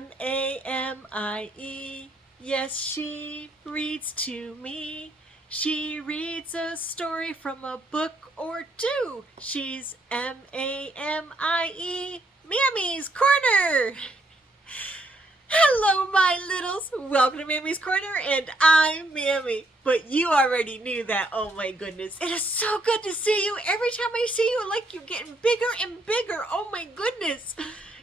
Mamie. Yes, she reads to me. She reads a story from a book or two. She's Mamie. Mammy's Corner. Hello, my littles. Welcome to Mammy's Corner, and I'm Mammy. But you already knew that. Oh my goodness. It is so good to see you. Every time I see you, like you're getting bigger and bigger. Oh my goodness.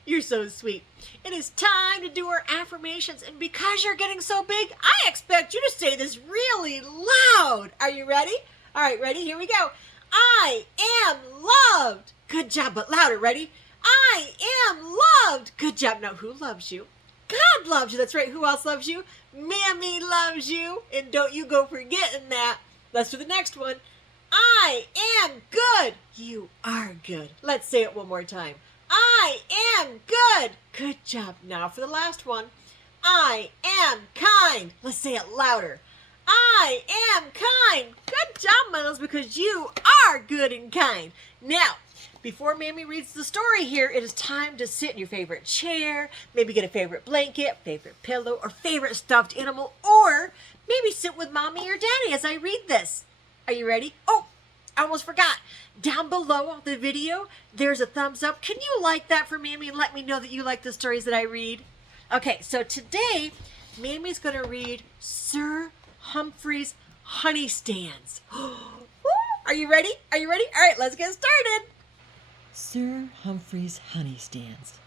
You're so sweet. It is time to do our affirmations, and because you're getting so big, I expect you to say this really loud. Are you ready? All right, ready? Here we go. I am loved. Good job, but louder. Ready? I am loved. Good job. Now, who loves you? God loves you. That's right. Who else loves you? Mammy loves you. And don't you go forgetting that. Let's do the next one. I am good. You are good. Let's say it one more time. I am good. Good job. Now for the last one. I am kind. Let's say it louder. I am kind. Good job, Muddles, because you are good and kind. Now, before Mammy reads the story here, it is time to sit in your favorite chair, maybe get a favorite blanket, favorite pillow, or favorite stuffed animal, or maybe sit with Mommy or Daddy as I read this. Are you ready? Oh, I almost forgot. Down below the video, there's a thumbs up. Can you like that for Mammy and let me know that you like the stories that I read? Okay, so today, Mammy's going to read Sir Humphrey's Honeystands. Are you ready? Are you ready? All right, let's get started. Sir Humphrey's Honeystands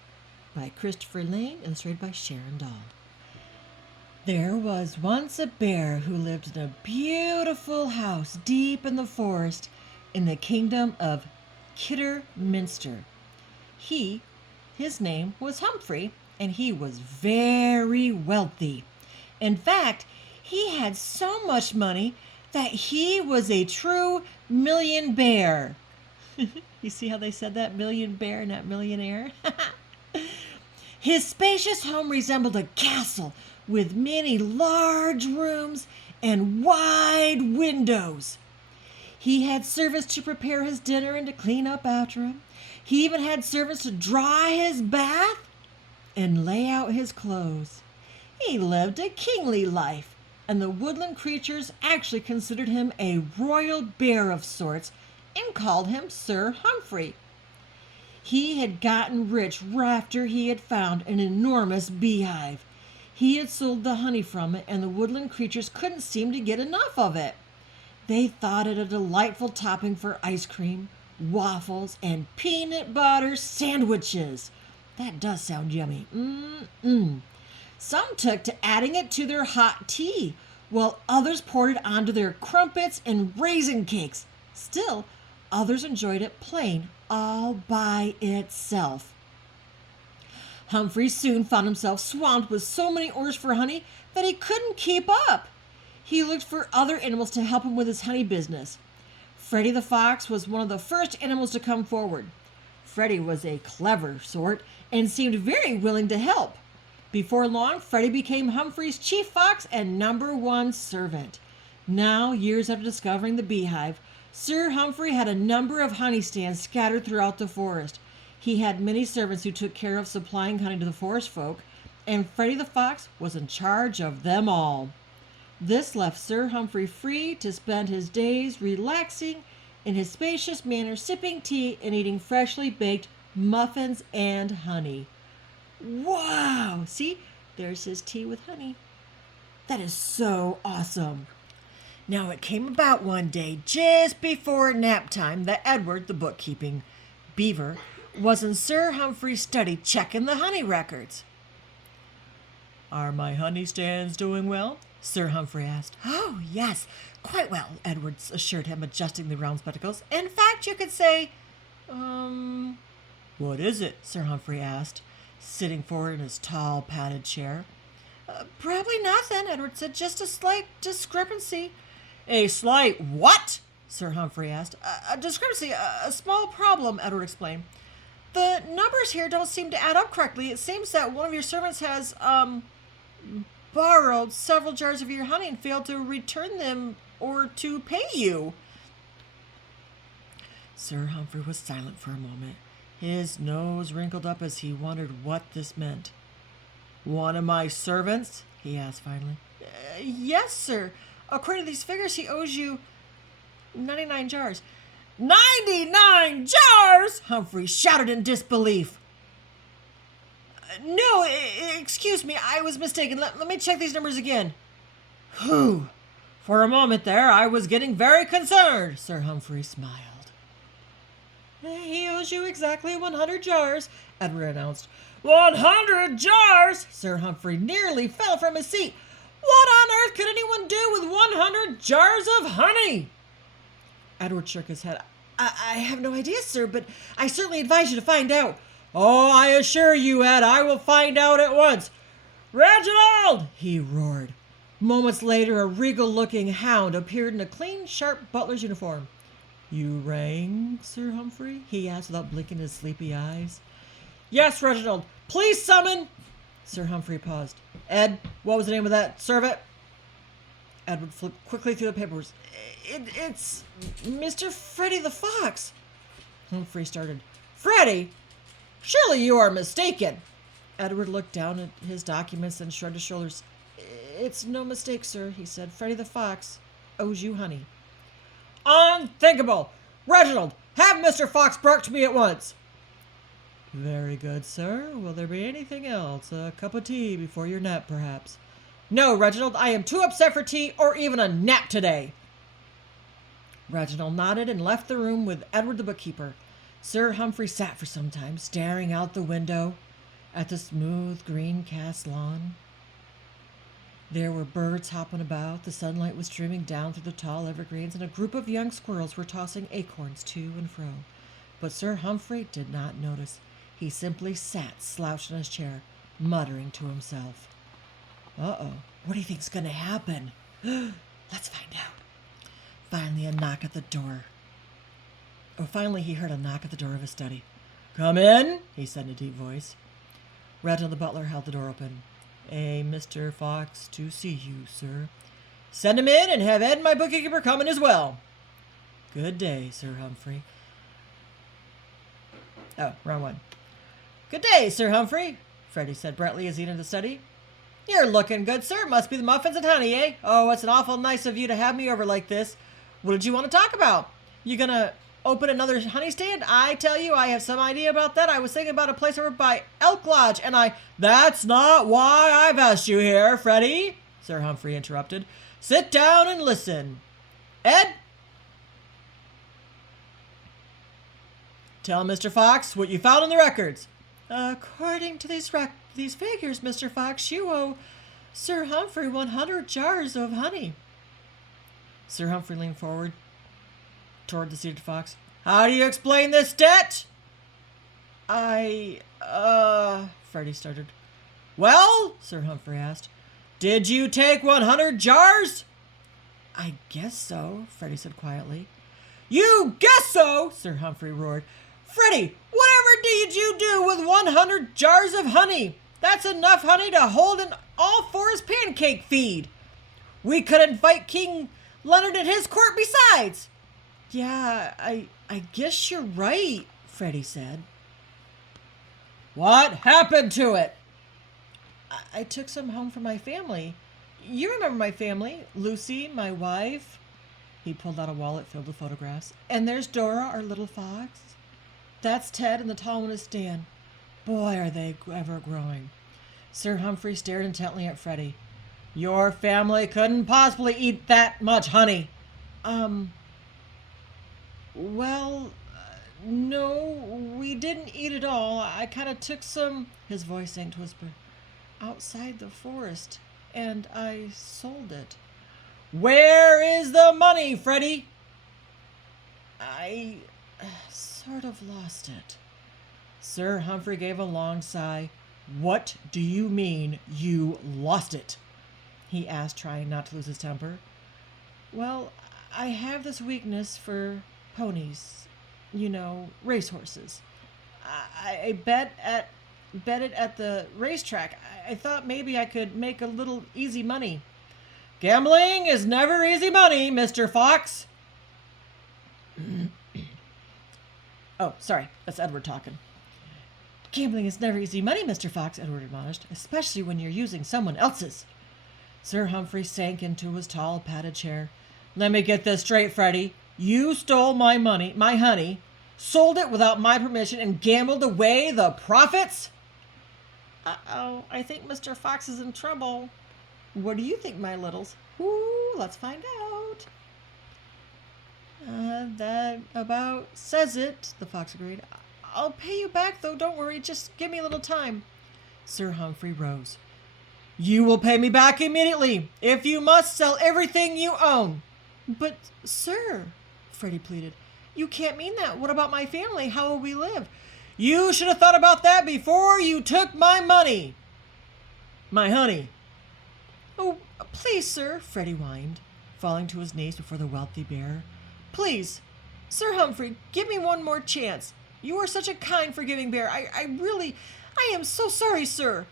by Christopher Lane, illustrated by Sharon Dahl. There was once a bear who lived in a beautiful house deep in the forest in the kingdom of Kidderminster. His name was Humphrey, and he was very wealthy. In fact, he had so much money that he was a true million bear. You see how they said that? Million bear, not millionaire? His spacious home resembled a castle with many large rooms and wide windows. He had servants to prepare his dinner and to clean up after him. He even had servants to dry his bath and lay out his clothes. He lived a kingly life, and the woodland creatures actually considered him a royal bear of sorts and called him Sir Humphrey. He had gotten rich after he had found an enormous beehive. He had sold the honey from it, and the woodland creatures couldn't seem to get enough of it. They thought it a delightful topping for ice cream, waffles, and peanut butter sandwiches. That does sound yummy. Some took to adding it to their hot tea, while others poured it onto their crumpets and raisin cakes. Still, others enjoyed it plain, all by itself. Humphrey soon found himself swamped with so many orders for honey that he couldn't keep up. He looked for other animals to help him with his honey business. Freddie the Fox was one of the first animals to come forward. Freddie was a clever sort and seemed very willing to help. Before long, Freddie became Humphrey's chief fox and #1 servant. Now, years after discovering the beehive, Sir Humphrey had a number of honey stands scattered throughout the forest. He had many servants who took care of supplying honey to the forest folk, and Freddie the Fox was in charge of them all. This left Sir Humphrey free to spend his days relaxing in his spacious manor, sipping tea and eating freshly baked muffins and honey. Wow! See, there's his tea with honey. That is so awesome. Now, it came about one day, just before nap time, that Edward, the bookkeeping beaver, was in Sir Humphrey's study checking the honey records. "Are my honey stands doing well?" Sir Humphrey asked. "Oh, yes, quite well," Edward assured him, adjusting the round spectacles. "In fact, you could say, What is it?" Sir Humphrey asked, sitting forward in his tall, padded chair. Probably nothing," Edward said, "just a slight discrepancy." "A slight what?" Sir Humphrey asked. A discrepancy, a small problem," Edward explained. "The numbers here don't seem to add up correctly. It seems that one of your servants has, borrowed several jars of your honey and failed to return them or to pay you." Sir Humphrey was silent for a moment. His nose wrinkled up as he wondered what this meant. One of my servants? He asked finally. Yes, sir. According to these figures, he owes you 99 jars. 99 jars! Humphrey shouted in disbelief. No, excuse me, I was mistaken. Let me check these numbers again. Whew. For a moment there, I was getting very concerned. Sir Humphrey smiled. He owes you exactly 100 jars, Edward announced. 100 jars! Sir Humphrey nearly fell from his seat. What on earth could anyone do with 100 jars of honey? Edward shook his head. I have no idea, sir, but I certainly advise you to find out. Oh, I assure you, Ed, I will find out at once. Reginald! He roared. Moments later, a regal-looking hound appeared in a clean, sharp butler's uniform. You rang, Sir Humphrey? He asked without blinking his sleepy eyes. Yes, Reginald. Please summon... Sir Humphrey paused. Ed, what was the name of that servant? Edward flipped quickly through the papers. It's Mr. Freddie the Fox. Humphrey started. Freddie? Surely you are mistaken. Edward looked down at his documents and shrugged his shoulders. It's no mistake, sir, he said. Freddie the Fox owes you honey. Unthinkable! Reginald, have Mr. Fox brought to me at once. Very good, sir. Will there be anything else? A cup of tea before your nap, perhaps? No, Reginald, I am too upset for tea or even a nap today. Reginald nodded and left the room with Edward the bookkeeper. Sir Humphrey sat for some time, staring out the window at the smooth green cast lawn. There were birds hopping about, the sunlight was streaming down through the tall evergreens, and a group of young squirrels were tossing acorns to and fro. But Sir Humphrey did not notice. He simply sat slouched in his chair, muttering to himself. Uh-oh, what do you think's going to happen? Let's find out. Finally, a knock at the door. Finally, he heard a knock at the door of his study. Come in, he said in a deep voice. Reginald the butler held the door open. A Mr. Fox to see you, sir. Send him in and have Ed, my bookkeeper, come in as well. Good day, Sir Humphrey. Oh, wrong one. Good day, Sir Humphrey, Freddie said brightly as he entered the study. You're looking good, sir. Must be the muffins and honey, eh? Oh, it's an awful nice of you to have me over like this. What did you want to talk about? You gonna open another honey stand? I tell you, I have some idea about that. I was thinking about a place over by Elk Lodge, and That's not why I've asked you here, Freddie, Sir Humphrey interrupted. Sit down and listen. Ed? Tell Mr. Fox what you found in the records. According to these figures, Mr. Fox, you owe Sir Humphrey 100 jars of honey. Sir Humphrey leaned forward toward the seated fox. How do you explain this debt? Freddie stuttered. Well, Sir Humphrey asked, did you take 100 jars? I guess so, Freddie said quietly. You guess so, Sir Humphrey roared. Freddie, whatever did you do with 100 jars of honey? That's enough honey to hold an all-forest pancake feed. We could invite King Leonard at his court besides. Yeah, I guess you're right, Freddie said. What happened to it? I took some home for my family. You remember my family. Lucy, my wife. He pulled out a wallet filled with photographs. And there's Dora, our little fox. That's Ted, and the tall one is Dan. Boy, are they ever growing. Sir Humphrey stared intently at Freddie. Your family couldn't possibly eat that much honey. No, we didn't eat it all. I kind of took some, his voice sank to a whisper, outside the forest, and I sold it. Where is the money, Freddie? I sort of lost it. Sir Humphrey gave a long sigh. What do you mean you lost it? He asked, trying not to lose his temper. Well, I have this weakness for ponies, racehorses. I betted at the racetrack. I thought maybe I could make a little easy money. Gambling is never easy money, Mr. Fox. Oh, sorry, that's Edward talking. Gambling is never easy money, Mr. Fox, Edward admonished, especially when you're using someone else's. Sir Humphrey sank into his tall, padded chair. Let me get this straight, Freddie. You stole my money, my honey, sold it without my permission, and gambled away the profits? Uh-oh, I think Mr. Fox is in trouble. What do you think, my littles? Ooh, let's find out. That about says it, the fox agreed. I'll pay you back, though, don't worry, just give me a little time. Sir Humphrey rose. You will pay me back immediately. If you must, sell everything you own. But, sir, Freddie pleaded, you can't mean that. What about my family? How will we live? You should have thought about that before you took my money. My honey. Oh, please, sir, Freddie whined, falling to his knees before the wealthy bear. Please, Sir Humphrey, give me one more chance. You are such a kind, forgiving bear. I am so sorry, sir.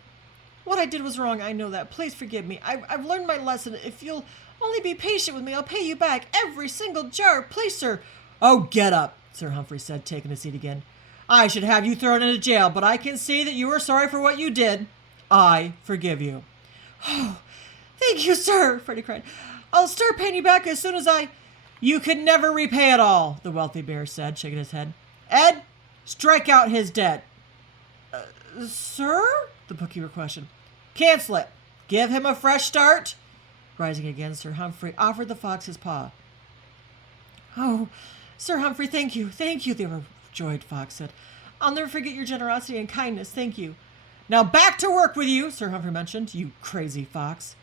What I did was wrong, I know that. Please forgive me. I've learned my lesson. If you'll only be patient with me, I'll pay you back every single jar. Please, sir. Oh, get up, Sir Humphrey said, taking his seat again. I should have you thrown into jail, but I can see that you are sorry for what you did. I forgive you. Oh, thank you, sir, Freddie cried. I'll start paying you back as soon as I... You can never repay it all, the wealthy bear said, shaking his head. Ed, strike out his debt. Sir? The bookkeeper questioned. Cancel it. Give him a fresh start. Rising again, Sir Humphrey offered the fox his paw. Oh, Sir Humphrey, thank you, the overjoyed fox said. I'll never forget your generosity and kindness, thank you. Now back to work with you, Sir Humphrey mentioned, you crazy fox.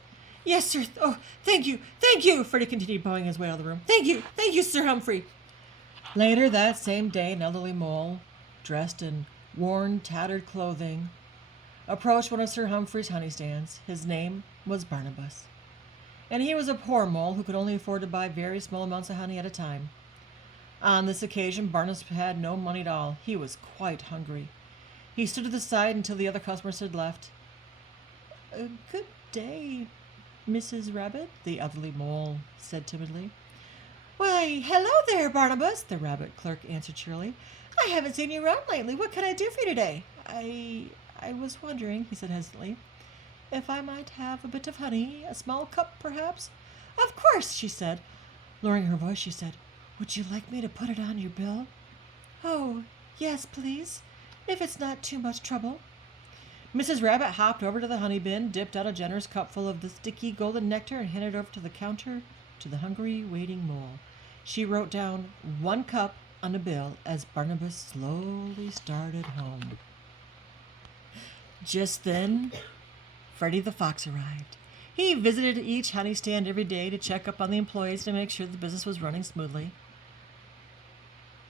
Yes, sir. Oh, thank you, Freddie continued, bowing his way out of the room. Thank you, Sir Humphrey. Later that same day, an elderly mole, dressed in worn, tattered clothing, approached one of Sir Humphrey's honeystands. His name was Barnabas, and he was a poor mole who could only afford to buy very small amounts of honey at a time. On this occasion, Barnabas had no money at all. He was quite hungry. He stood at the side until the other customers had left. Good day, Mrs. Rabbit, the elderly mole said timidly. Why, hello there, Barnabas, the rabbit clerk answered cheerily. I haven't seen you around lately. What can I do for you today? I was wondering, he said hesitantly, if I might have a bit of honey, a small cup, perhaps? Of course, she said. Lowering her voice, she said, would you like me to put it on your bill? Oh, yes, please, if it's not too much trouble. Mrs. Rabbit hopped over to the honey bin, dipped out a generous cupful of the sticky golden nectar, and handed it over to the counter to the hungry, waiting mole. She wrote down 1 cup on a bill as Barnabas slowly started home. Just then, Freddie the Fox arrived. He visited each honey stand every day to check up on the employees to make sure the business was running smoothly.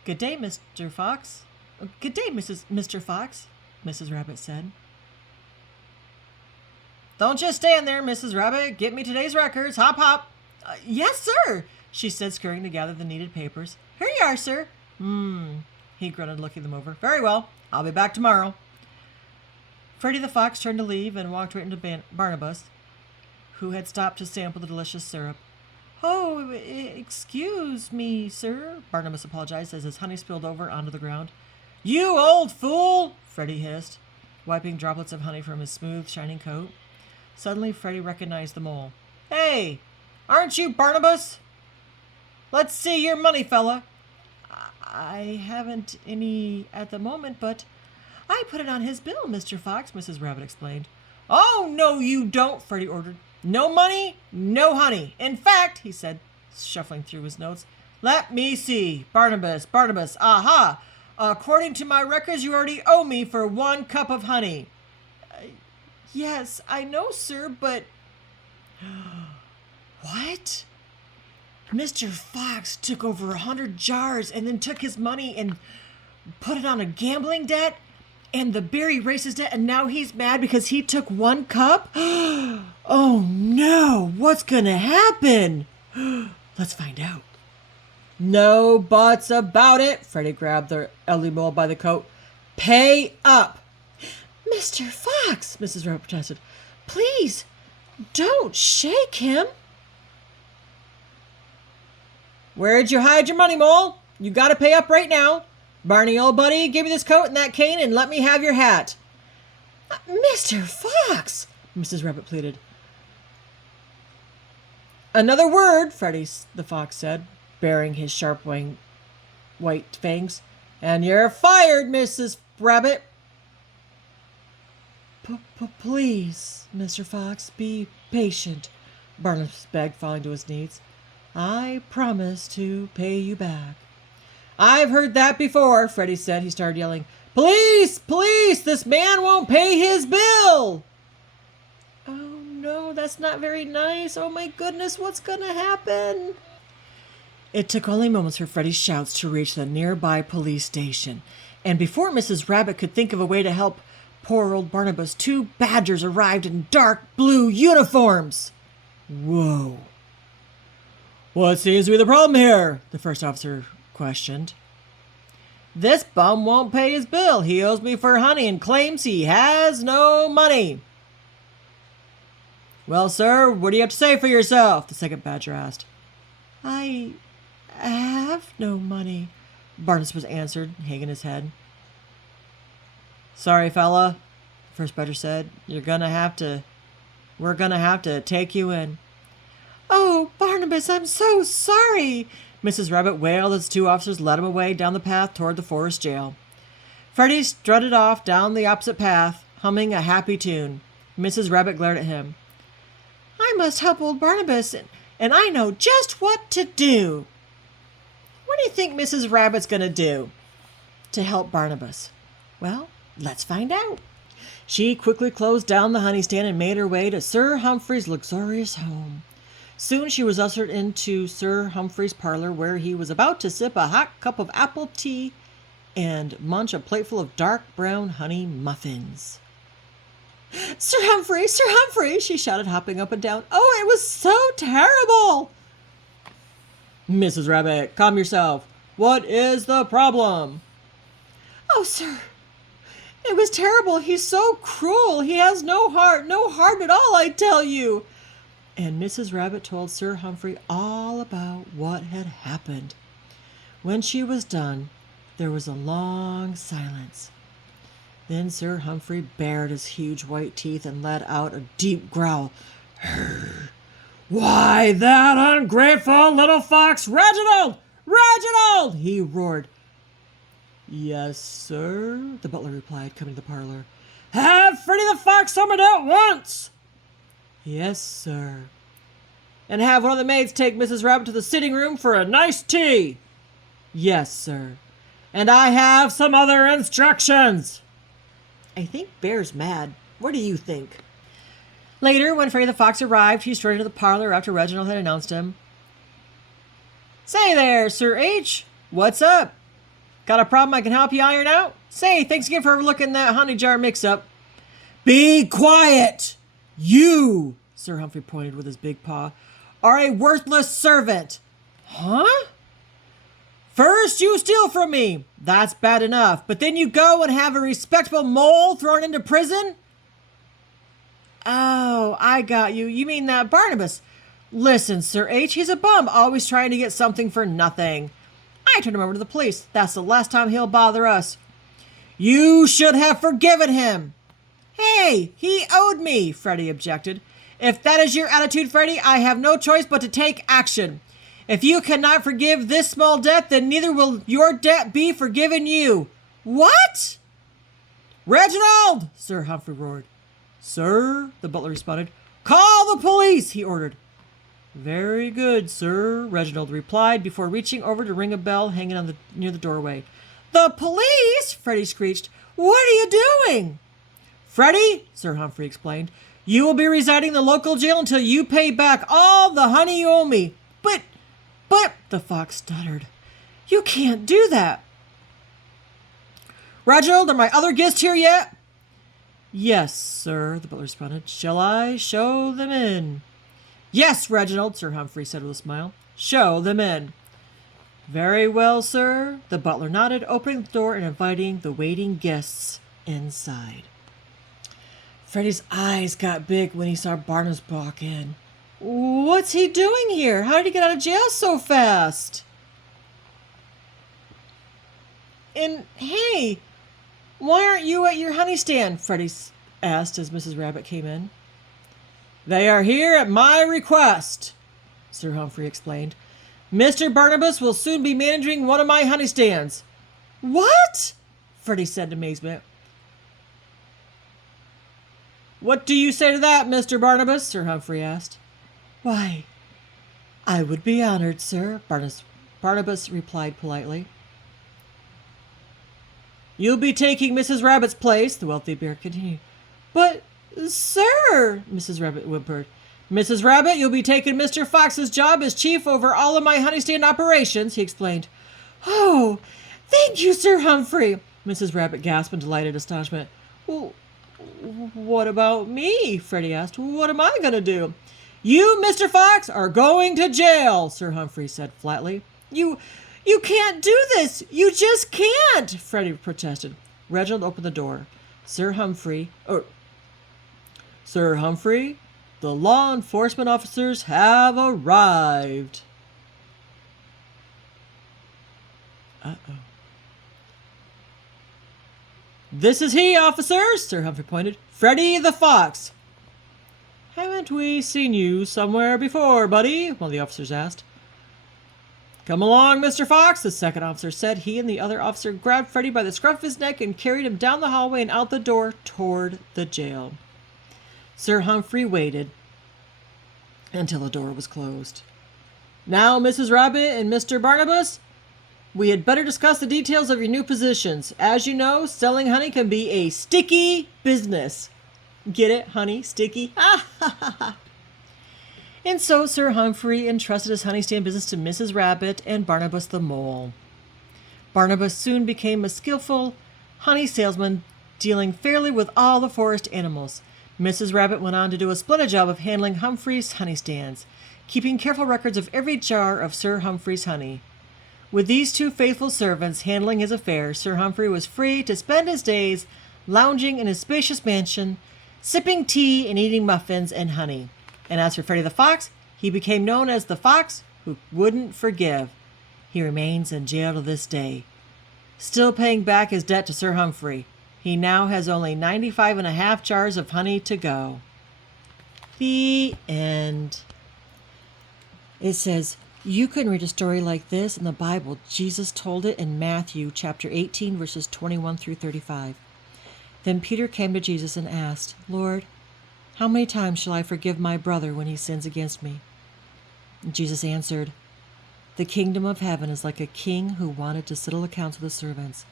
Good day, Mr. Fox. Good day, Mr. Fox, Mrs. Rabbit said. Don't just stand there, Mrs. Rabbit. Get me today's records. Hop, hop. Yes, sir, she said, scurrying to gather the needed papers. Here you are, sir. He grunted, looking them over. Very well. I'll be back tomorrow. Freddie the Fox turned to leave and walked right into Barnabas, who had stopped to sample the delicious syrup. Oh, excuse me, sir, Barnabas apologized as his honey spilled over onto the ground. You old fool, Freddie hissed, wiping droplets of honey from his smooth, shining coat. Suddenly, Freddie recognized the mole. Hey, aren't you Barnabas? Let's see your money, fella. I haven't any at the moment, but I put it on his bill, Mr. Fox, Mrs. Rabbit explained. Oh, no, you don't, Freddie ordered. No money, no honey. In fact, he said, shuffling through his notes, let me see. Barnabas, aha. According to my records, you already owe me for 1 cup of honey. Yes, I know, sir, but... What? Mr. Fox took over 100 jars and then took his money and put it on a gambling debt? And the bear erased his debt, and now he's mad because he took 1 cup? Oh, no. What's going to happen? Let's find out. No buts about it. Freddie grabbed the elderly mole by the coat. Pay up. Mr. Fox, Mrs. Rabbit protested. Please, don't shake him. Where'd you hide your money, mole? You got to pay up right now. Barney, old buddy, give me this coat and that cane and let me have your hat. Mr. Fox, Mrs. Rabbit pleaded. Another word, Freddie the Fox said, baring his sharp white fangs. And you're fired, Mrs. Rabbit. Please, Mr. Fox, be patient, Barnabas begged, falling to his knees. I promise to pay you back. I've heard that before, Freddie said. He started yelling, Police! Police! This man won't pay his bill! Oh no, that's not very nice. Oh my goodness, what's gonna happen? It took only moments for Freddie's shouts to reach the nearby police station. And before Mrs. Rabbit could think of a way to help poor old Barnabas, 2 badgers arrived in dark blue uniforms. Whoa. What seems to be the problem here? The first officer questioned. This bum won't pay his bill. He owes me for honey and claims he has no money. Well, sir, what do you have to say for yourself? The second badger asked. I have no money, Barnabas was answered, hanging his head. Sorry, fella, the first badger said. We're gonna have to take you in. Oh, Barnabas, I'm so sorry, Mrs. Rabbit wailed as 2 officers led him away down the path toward the forest jail. Freddie strutted off down the opposite path, humming a happy tune. Mrs. Rabbit glared at him. I must help old Barnabas, and I know just what to do. What do you think Mrs. Rabbit's going to do to help Barnabas? Well, let's find out. She quickly closed down the honey stand and made her way to Sir Humphrey's luxurious home. Soon she was ushered into Sir Humphrey's parlor, where he was about to sip a hot cup of apple tea and munch a plateful of dark brown honey muffins. Sir Humphrey, she shouted, hopping up and down. Oh, it was so terrible. Mrs. Rabbit, calm yourself. What is the problem? Oh, sir, it was terrible. He's so cruel. He has no heart at all, I tell you. And Mrs. Rabbit told Sir Humphrey all about what had happened. When she was done, there was a long silence. Then Sir Humphrey bared his huge white teeth and let out a deep growl. Why, that ungrateful little fox, Reginald! Reginald! He roared. Yes, sir, the butler replied, coming to the parlor. Have Freddie the Fox summoned at once. Yes, sir. And have one of the maids take Mrs. Rabbit to the sitting room for a nice tea. Yes, sir. And I have some other instructions. I think Bear's mad. What do you think? Later, when Freddie the Fox arrived, he strode into the parlor after Reginald had announced him. Say there, Sir H. What's up? Got a problem I can help you iron out? Say, thanks again for overlooking that honey jar mix-up. Be quiet! You, Sir Humphrey pointed with his big paw, are a worthless servant. Huh? First you steal from me. That's bad enough. But then you go and have a respectable mole thrown into prison? Oh, I got you. You mean that Barnabas. Listen, Sir H, he's a bum, always trying to get something for nothing. I turned him over to the police. That's the last time he'll bother us. You should have forgiven him. Hey, he owed me, Freddie objected. If that is your attitude, Freddie, I have no choice but to take action. If you cannot forgive this small debt, then neither will your debt be forgiven you. What? Reginald! Sir Humphrey roared. Sir, the butler responded. Call the police, he ordered. Very good, sir, Reginald replied before reaching over to ring a bell hanging on near the doorway. The police? Freddie screeched. What are you doing? Freddie, Sir Humphrey explained, you will be residing in the local jail until you pay back all the honey you owe me. But, the fox stuttered. You can't do that. Reginald, are my other guests here yet? Yes, sir, the butler responded. Shall I show them in? Yes, Reginald, Sir Humphrey said with a smile. Show them in. Very well, sir, the butler nodded, opening the door and inviting the waiting guests inside. Freddie's eyes got big when he saw Barnabas walk in. What's he doing here? How did he get out of jail so fast? And hey, why aren't you at your honey stand? Freddie asked as Mrs. Rabbit came in. They are here at my request, Sir Humphrey explained. Mr. Barnabas will soon be managing one of my honey stands. What? Freddie said in amazement. What do you say to that, Mr. Barnabas? Sir Humphrey asked. Why, I would be honored, sir, Barnabas replied politely. You'll be taking Mrs. Rabbit's place, the wealthy bear continued. But, sir, Mrs. Rabbit whimpered. Mrs. Rabbit, you'll be taking Mr. Fox's job as chief over all of my honey stand operations, he explained. Oh, thank you, Sir Humphrey, Mrs. Rabbit gasped in delighted astonishment. Well, what about me? Freddie asked. What am I going to do? You, Mr. Fox, are going to jail, Sir Humphrey said flatly. You can't do this. You just can't, Freddie protested. Reginald opened the door. Sir Humphrey, the law enforcement officers have arrived. Uh-oh. This is he, officers, Sir Humphrey pointed. Freddie the Fox. Haven't we seen you somewhere before, buddy? One of the officers asked. Come along, Mr. Fox, the second officer said. He and the other officer grabbed Freddie by the scruff of his neck and carried him down the hallway and out the door toward the jail. Sir Humphrey waited until the door was closed. Now, Mrs. Rabbit and Mr. Barnabas, we had better discuss the details of your new positions. As you know, selling honey can be a sticky business. Get it, honey? Sticky? And so Sir Humphrey entrusted his honey stand business to Mrs. Rabbit and Barnabas the Mole. Barnabas soon became a skillful honey salesman, dealing fairly with all the forest animals. Mrs. Rabbit went on to do a splendid job of handling Humphrey's honey stands, keeping careful records of every jar of Sir Humphrey's honey. With these two faithful servants handling his affairs, Sir Humphrey was free to spend his days lounging in his spacious mansion, sipping tea and eating muffins and honey. And as for Freddie the Fox, he became known as the Fox who wouldn't forgive. He remains in jail to this day, still paying back his debt to Sir Humphrey. He now has only 95.5 jars of honey to go. The end. It says, you can read a story like this in the Bible. Jesus told it in Matthew chapter 18, verses 21 through 35. Then Peter came to Jesus and asked, Lord, how many times shall I forgive my brother when he sins against me? And Jesus answered, the kingdom of heaven is like a king who wanted to settle accounts with his servants.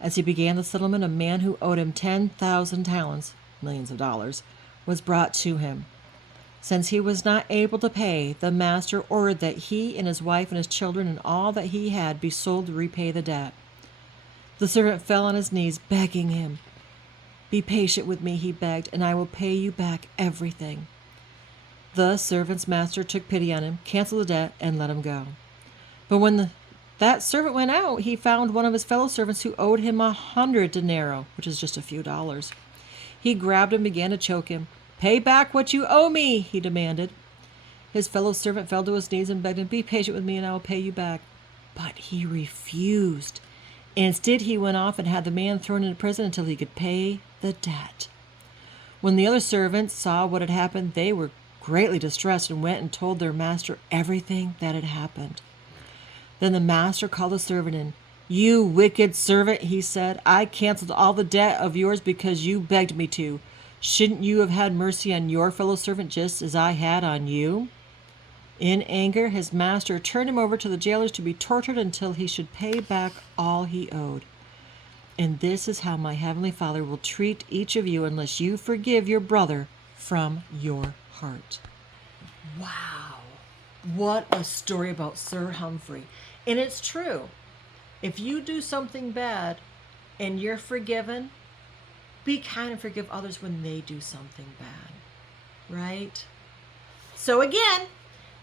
As he began the settlement, a man who owed him 10,000 talents, millions of dollars, was brought to him. Since he was not able to pay, the master ordered that he and his wife and his children and all that he had be sold to repay the debt. The servant fell on his knees, begging him. Be patient with me, he begged, and I will pay you back everything. The servant's master took pity on him, canceled the debt, and let him go. But when that servant went out, he found one of his fellow servants who owed him 100 denarii, which is just a few dollars. He grabbed him and began to choke him. Pay back what you owe me, he demanded. His fellow servant fell to his knees and begged him, be patient with me and I will pay you back. But he refused. Instead, he went off and had the man thrown into prison until he could pay the debt. When the other servants saw what had happened, they were greatly distressed and went and told their master everything that had happened. Then the master called the servant in. You wicked servant, he said, I canceled all the debt of yours because you begged me to. Shouldn't you have had mercy on your fellow servant just as I had on you? In anger, his master turned him over to the jailers to be tortured until he should pay back all he owed. And this is how my heavenly Father will treat each of you unless you forgive your brother from your heart. Wow. What a story about Sir Humphrey. And it's true. If you do something bad and you're forgiven, be kind and forgive others when they do something bad. Right? So again,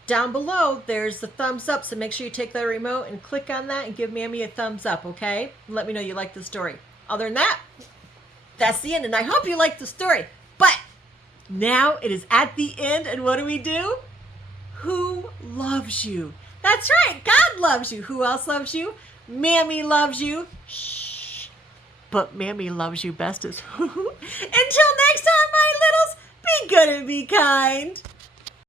down below, there's the thumbs up. So make sure you take that remote and click on that and give Mammy a thumbs up, okay? And let me know you like the story. Other than that, that's the end. And I hope you like the story. But now it is at the end. And what do? Who loves you? That's right. God loves you. Who else loves you? Mammy loves you. Shh. But Mammy loves you bestest. Until next time, my littles, be good and be kind.